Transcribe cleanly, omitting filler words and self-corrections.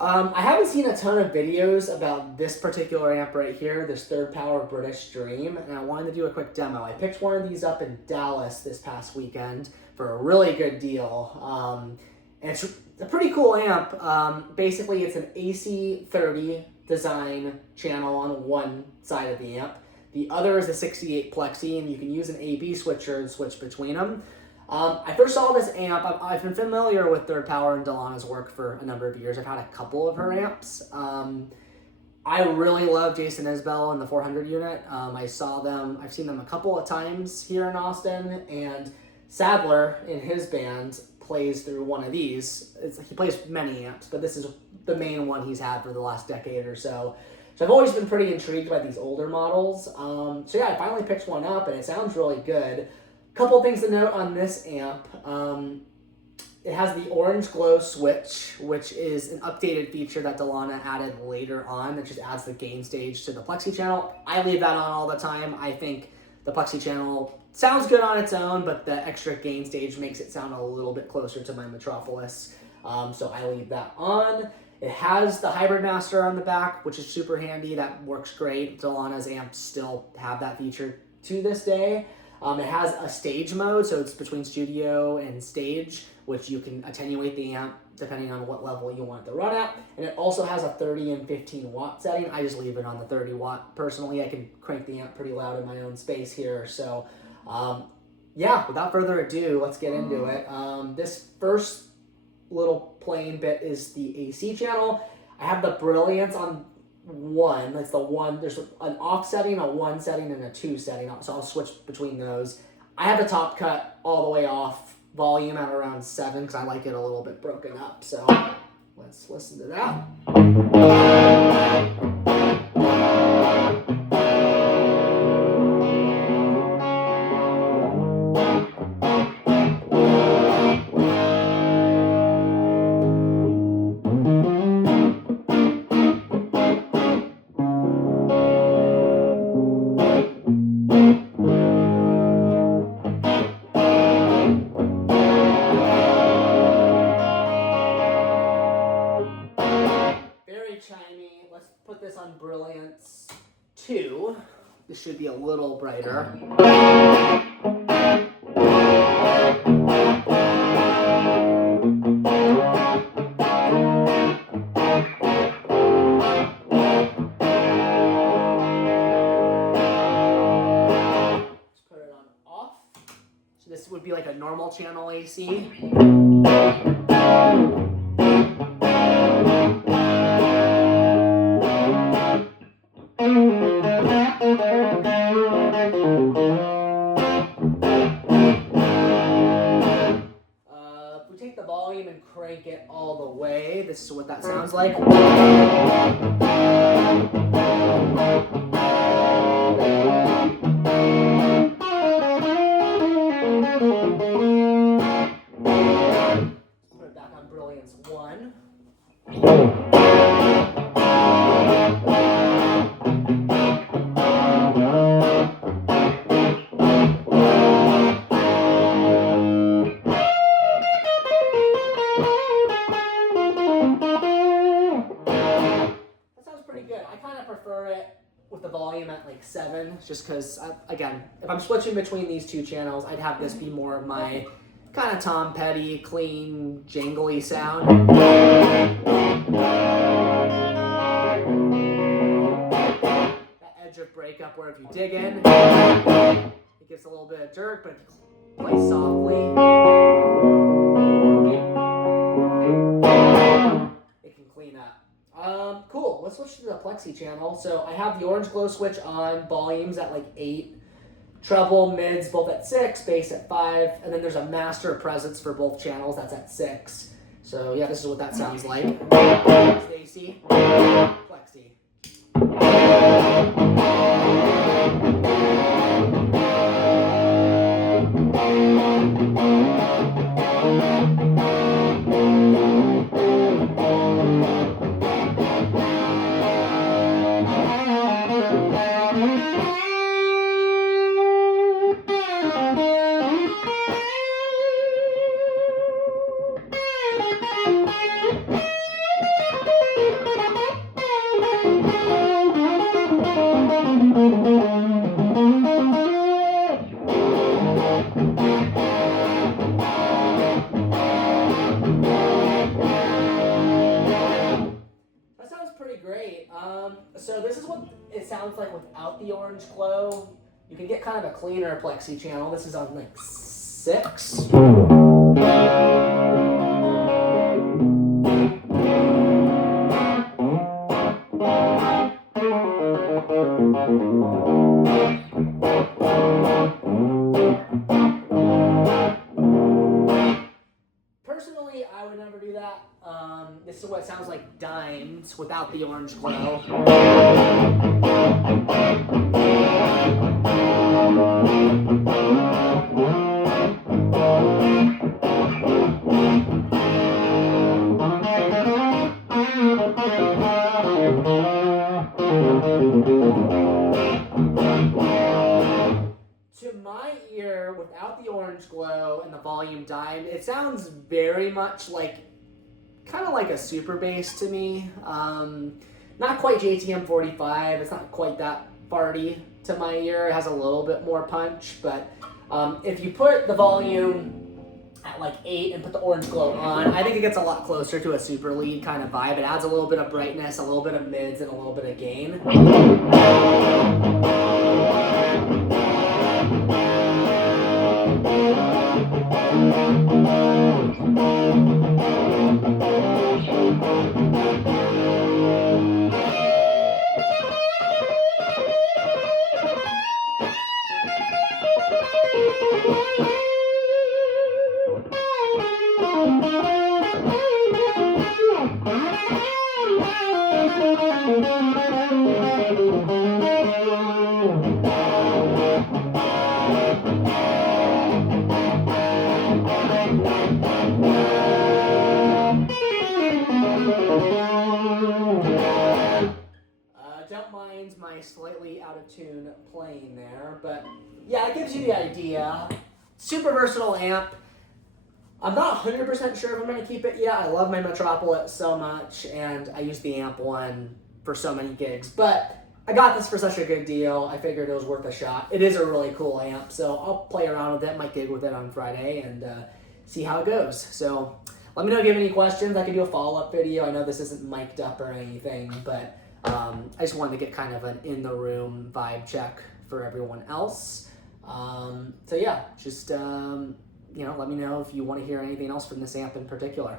I haven't seen a ton of videos about this particular amp right here, this Third Power British Dream, and I wanted to do a quick demo. I picked one of these up in Dallas this past weekend for a really good deal. And it's a pretty cool amp. Basically, it's an AC30 design channel on one side of the amp. The other is a 68 Plexi, and you can use an AB switcher and switch between them. I first saw this amp. I've been familiar with Third Power and Delana's work for a number of years. I've had a couple of her amps. I really love Jason Isbell and the 400 unit. I've seen them a couple of times here in Austin, and Sadler in his band plays through one of these. He plays many amps, but this is the main one he's had for the last decade or so. So I've always been pretty intrigued by these older models. So yeah, I finally picked one up, and it sounds really good. Couple things to note on this amp. It has the orange glow switch, which is an updated feature that Delana added later on that just adds the gain stage to the Plexi channel. I leave that on all the time. I think the Plexi channel sounds good on its own, but the extra gain stage makes it sound a little bit closer to my Metropolis. So I leave that on. It has the hybrid master on the back, which is super handy. That works great. Delana's amps still have that feature to this day. It has a stage mode, so it's between studio and stage, which you can attenuate the amp depending on what level you want it to run at. And it also has a 30 and 15 watt setting. I just leave it on the 30 watt. Personally, I can crank the amp pretty loud in my own space here. So yeah, without further ado, let's get into it. This first little playing bit is the AC channel. I have the Brilliance on one. That's the one. There's an off setting, a one setting, and a two setting. So I'll switch between those. I have the top cut all the way off, volume at around 7 because I like it a little bit broken up. So let's listen to that. Chimey. Let's put this on Brilliance 2. This should be a little brighter. Let's put it on off. So this would be like a normal channel AC. If we take the volume and crank it all the way, this is what that sounds like. Let's put it back on Brilliance 1. With the volume at like 7, just because, again, if I'm switching between these two channels, I'd have this be more of my kind of Tom Petty, clean, jangly sound. That edge of breakup where if you dig in, it gives a little bit of jerk, but plays softly. It can clean up. Cool. Let's switch to the Plexi channel. So I have the orange glow switch on, volumes at like 8, treble, mids both at 6, bass at 5, and then there's a master presence for both channels that's at 6. So yeah, this is what that sounds like. AC, Plexi. So this is what it sounds like without the orange glow. You can get kind of a cleaner Plexi channel. This is on like 6. Personally, I would never do that. This is what it sounds like dimes without the orange glow. To my ear, without the orange glow and the volume dime, it sounds very much like, kind of like a super bass to me. Not quite JTM 45, it's not quite that farty to my ear. It has a little bit more punch, but if you put the volume at like 8 and put the orange glow on, I think it gets a lot closer to a super lead kind of vibe. It adds a little bit of brightness, a little bit of mids, and a little bit of gain. Don't mind my slightly out of tune playing there, but yeah, it gives you the idea. Super versatile amp. I'm not 100% sure if I'm going to keep it yet. I love my Metropolis so much, and I use the amp one for so many gigs, but I got this for such a good deal. I figured it was worth a shot. It is a really cool amp, so I'll play around with it, might gig with it on Friday, and see how it goes. So let me know if you have any questions. I can do a follow-up video. I know this isn't mic'd up or anything, but I just wanted to get kind of an in-the-room vibe check for everyone else. So yeah, just let me know if you want to hear anything else from this amp in particular.